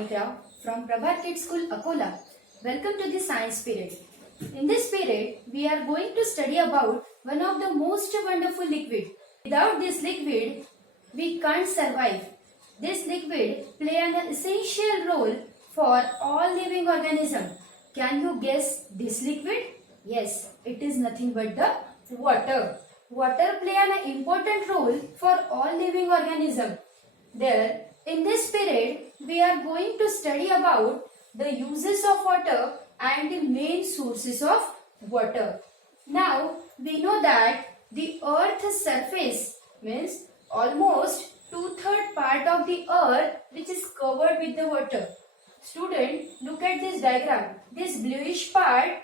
Manikra from Prabhat Kids School, Akola. Welcome to the science period. In this period, we are going to study about one of the most wonderful liquid. Without this liquid, we can't survive. This liquid play an essential role for all living organisms. Can you guess this liquid? Yes, it is nothing but the water. Water play an important role for all living organisms. There, in this period, we are going to study about the uses of water and the main sources of water. Now, we know that the earth's surface means almost 2/3 part of the earth which is covered with the water. Student, look at this diagram. This bluish part,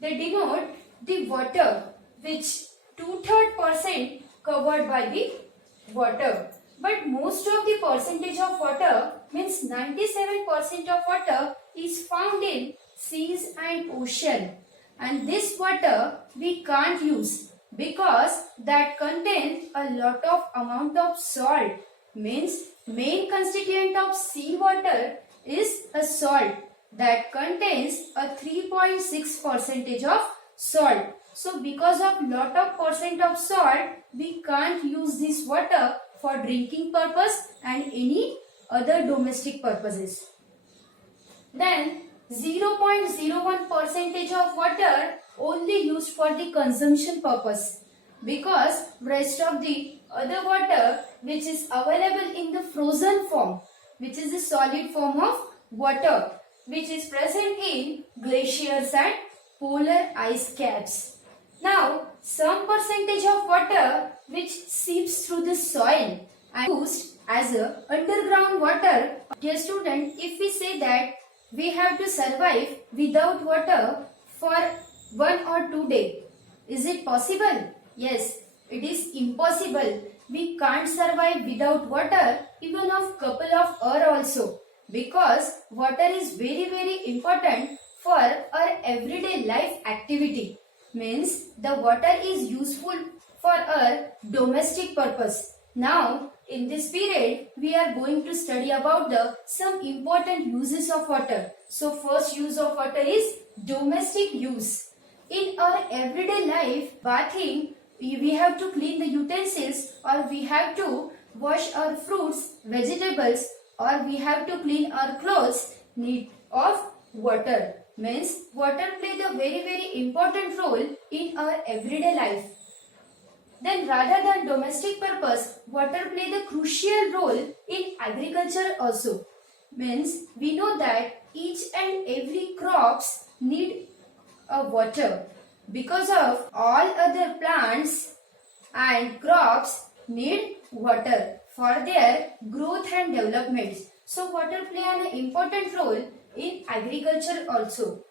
they denote the water which 2/3% covered by the water. But most of the percentage of water means 97% of water is found in seas and ocean. And this water we can't use because that contains a lot of amount of salt. Means main constituent of sea water is a salt that contains a 3.6% of salt. So because of lot of percent of salt, we can't use this water for drinking purpose and any other domestic purposes. Then 0.01% of water only used for the consumption purpose, because rest of the other water which is available in the frozen form, which is the solid form of water, which is present in glaciers and polar ice caps. Now, some percentage of water which seeps through the soil and used as a underground water. Dear student, if we say that we have to survive without water for 1 or 2 days, is it possible? Yes, it is impossible. We can't survive without water even of couple of hours also, because water is very important for our everyday life activity. Means the water is useful for our domestic purpose. Now in this period we are going to study about the some important uses of water. So first use of water is domestic use. In our everyday life, bathing, we have to clean the utensils, or we have to wash our fruits, vegetables, or we have to clean our clothes, need of water. Means water play the very important role in our everyday life. Then rather than domestic purpose, water play the crucial role in agriculture also. Means we know that each and every crops need a water, because of all other plants and crops need water for their growth and development. So water play an important role in agriculture also.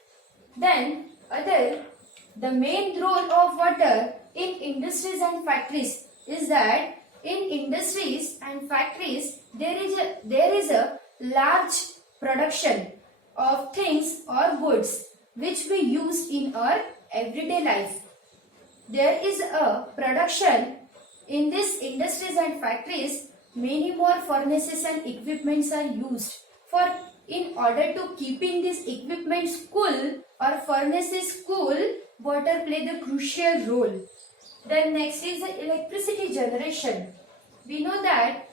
Then the main role of water in industries and factories is that in industries and factories there is a large production of things or goods which we use in our everyday life. There is a production in this industries and factories. Many more furnaces and equipments are used for, in order to keeping these equipments cool or furnaces cool, water play the crucial role. Then next is the electricity generation. We know that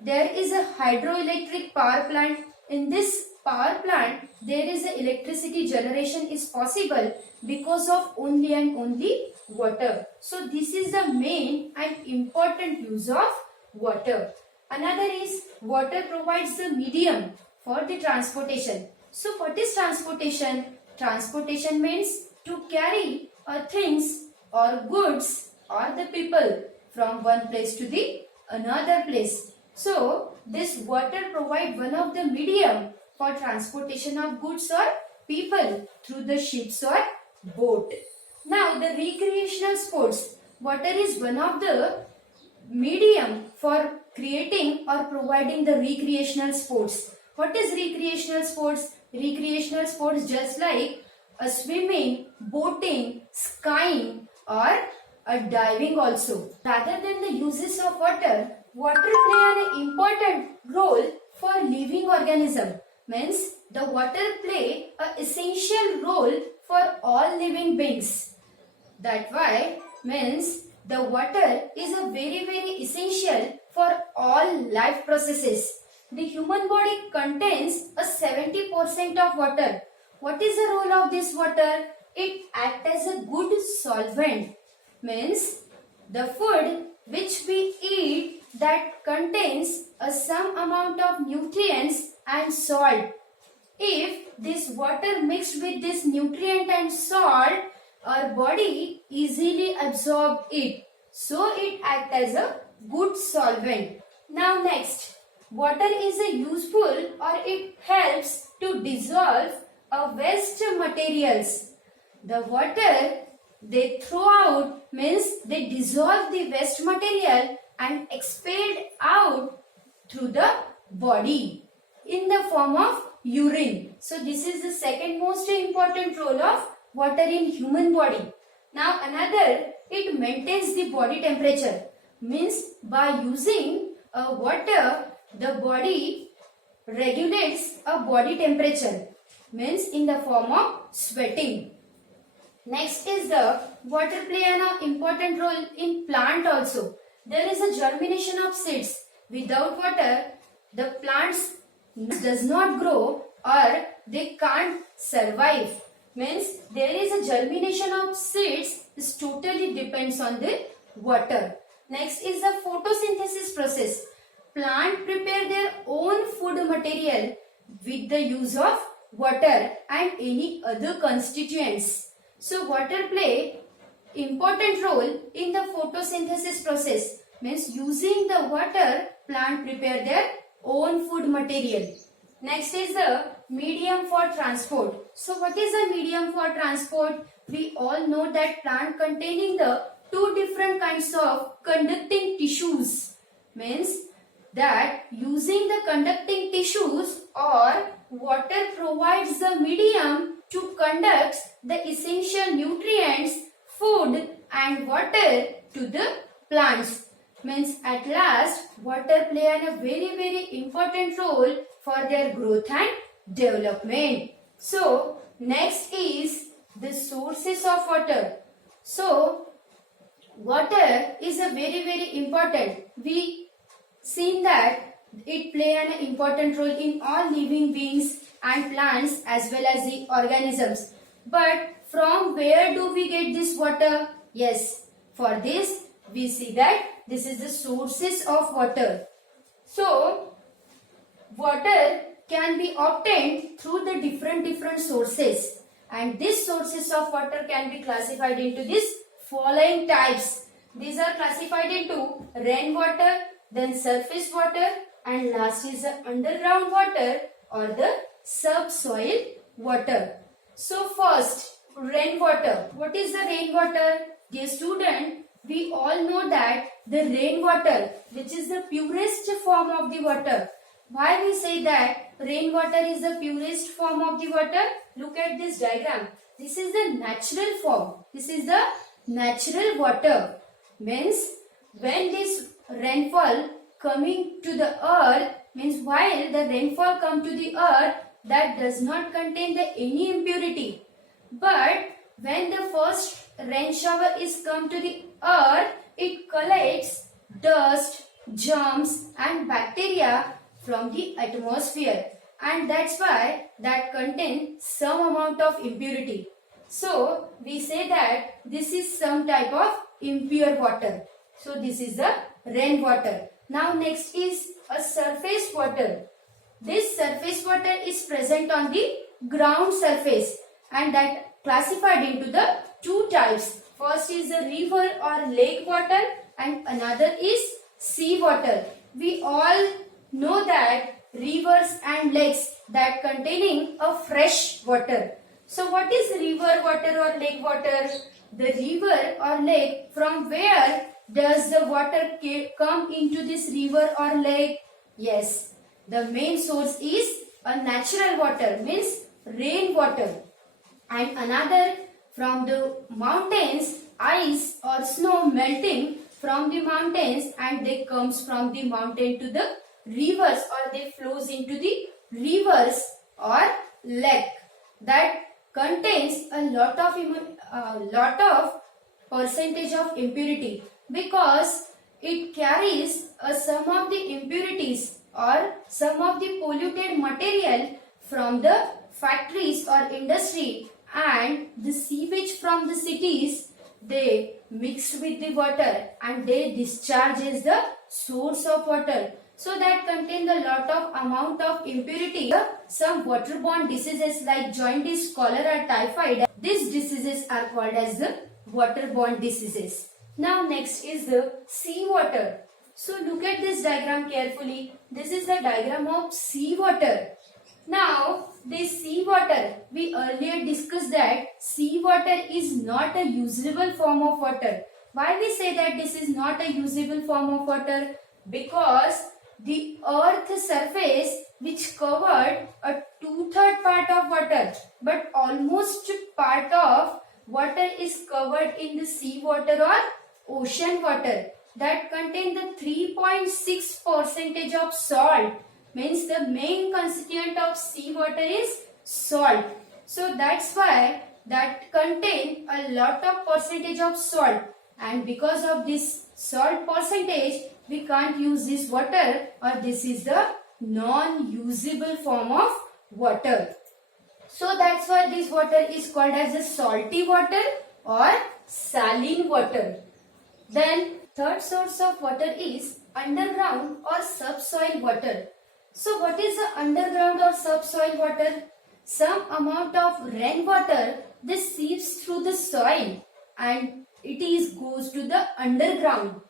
there is a hydroelectric power plant. In this power plant, there is a electricity generation is possible because of only and only water. So this is the main and important use of water. Another is water provides the medium for the transportation. So what is transportation? Transportation means to carry things or goods or the people from one place to the another place. So this water provides one of the medium for transportation of goods or people through the ships or boat. Now the recreational sports. Water is one of the medium for creating or providing the recreational sports. What is recreational sports? Recreational sports just like a swimming, boating, skiing, or a diving also. Rather than the uses of water, water play an important role for living organism. Means the water play a essential role for all living beings. That why means the water is a very essential for all life processes. The human body contains a 70% of water. What is the role of this water? It acts as a good solvent. Means the food which we eat that contains a some amount of nutrients and salt. If this water mixed with this nutrient and salt, our body easily absorb it. So it acts as a good solvent. Now next, water is a useful or it helps to dissolve a waste materials. The water they throw out means they dissolve the waste material and expelled out through the body in the form of urine. So this is the second most important role of water in human body. Now another, it maintains the body temperature. Means by using water, the body regulates a body temperature. Means in the form of sweating. Next is the water play an important role in plant also. There is a germination of seeds. Without water, the plants does not grow or they can't survive. Means there is a germination of seeds is totally depends on the water. Next is the photosynthesis process. Plant prepare their own food material with the use of water and any other constituents. So water play important role in the photosynthesis process. Means using the water, plant prepare their own food material. Next is the medium for transport. So what is the medium for transport? We all know that plant containing the two different kinds of conducting tissues. Means that using the conducting tissues or water provides the medium to conduct the essential nutrients, food and water to the plants. Means at last water play a very important role for their growth and development. So next is the sources of water. So water is a very important. We seen that it play an important role in all living beings and plants as well as the organisms. But from where do we get this water? Yes, for this we see that this is the sources of water. So water can be obtained through the different sources, and these sources of water can be classified into these following types. These are classified into rainwater, then surface water, and last is the underground water or the subsoil water. So first, rainwater. What is the rainwater? Dear student, we all know that the rainwater, which is the purest form of the water. Why we say that rainwater is the purest form of the water? Look at this diagram. This is the natural form. This is the natural water. Means when this rainfall coming to the earth, means while the rainfall come to the earth, that does not contain the any impurity. But when the first rain shower is come to the earth, it collects dust, germs and bacteria from the atmosphere, and that's why that contains some amount of impurity. So we say that this is some type of impure water. So this is the rainwater. Now next is a surface water. This surface water is present on the ground surface, and that classified into the two types. First is the river or lake water and another is sea water. We all know that rivers and lakes that containing a fresh water. So what is river water or lake water? The river or lake, from where does the water come into this river or lake? Yes, the main source is a natural water, means rainwater. And another from the mountains, ice or snow melting from the mountains, and they comes from the mountain to the rivers or they flows into the rivers or lake that contains a lot of percentage of impurity because it carries some of the impurities or some of the polluted material from the factories or industry, and the sewage from the cities they mix with the water and they discharge as the source of water, so that contain a lot of amount of impurity. Some waterborne diseases like jaundice, cholera, typhoid, these diseases are called as the waterborne diseases. Now next is the seawater. So look at this diagram carefully. This is the diagram of seawater. Now this seawater, we earlier discussed that seawater is not a usable form of water. Why we say that this is not a usable form of water? Because the earth surface which covered a 2/3 part of water, but almost part of water is covered in the seawater or ocean water that contain the 3.6% of salt, means the main constituent of seawater is salt. So that's why that contain a lot of percentage of salt, and because of this salt percentage we can't use this water, or this is the non-usable form of water. So that's why this water is called as a salty water or saline water. Then third source of water is underground or subsoil water. So what is the underground or subsoil water? Some amount of rainwater this seeps through the soil and goes to the underground.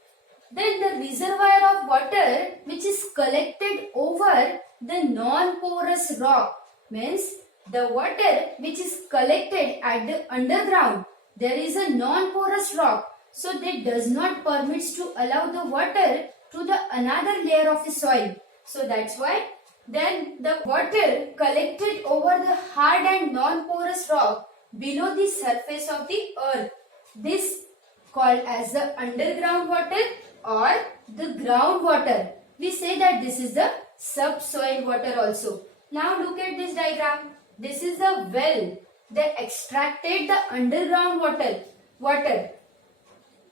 Then the reservoir of water which is collected over the non-porous rock, means the water which is collected at the underground, there is a non-porous rock, so that does not permits to allow the water to the another layer of the soil. So that's why then the water collected over the hard and non-porous rock below the surface of the earth, this called as the underground water or the groundwater. We say that this is the subsoil water also. Now look at this diagram. This is the well. They extracted the underground water.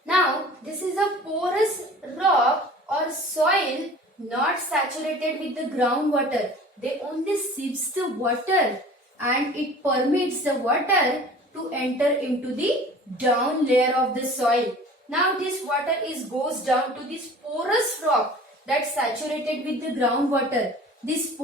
Now this is a porous rock or soil not saturated with the groundwater. They only sieves the water and it permits the water to enter into the down layer of the soil. Now this water goes down to this porous rock that's saturated with the groundwater. This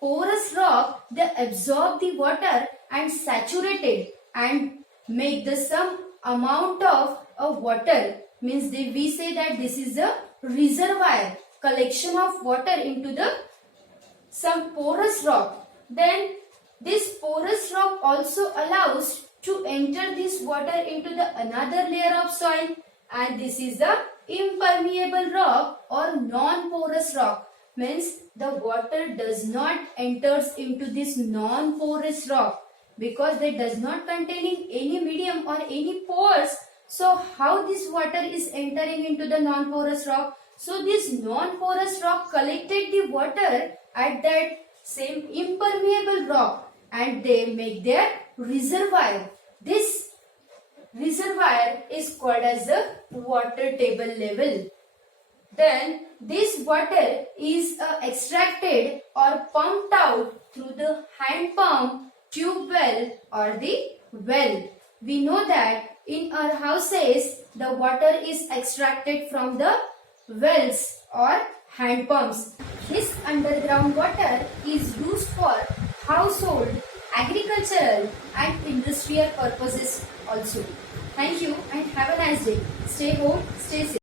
porous rock, they absorb the water and saturate it and make the some amount of water. Means we say that this is a reservoir, collection of water into the some porous rock. Then this porous rock also allows to enter this water into the another layer of soil, and this is the impermeable rock or non-porous rock, means the water does not enters into this non-porous rock because it does not containing any medium or any pores. So how this water is entering into the non-porous rock? So this non-porous rock collected the water at that same impermeable rock and they make their reservoir. This reservoir is called as the water table level. Then this water is extracted or pumped out through the hand pump, tube well or the well. We know that in our houses the water is extracted from the wells or hand pumps. This underground water is used for household, agricultural and industrial purposes also. Thank you and have a nice day. Stay home, stay safe.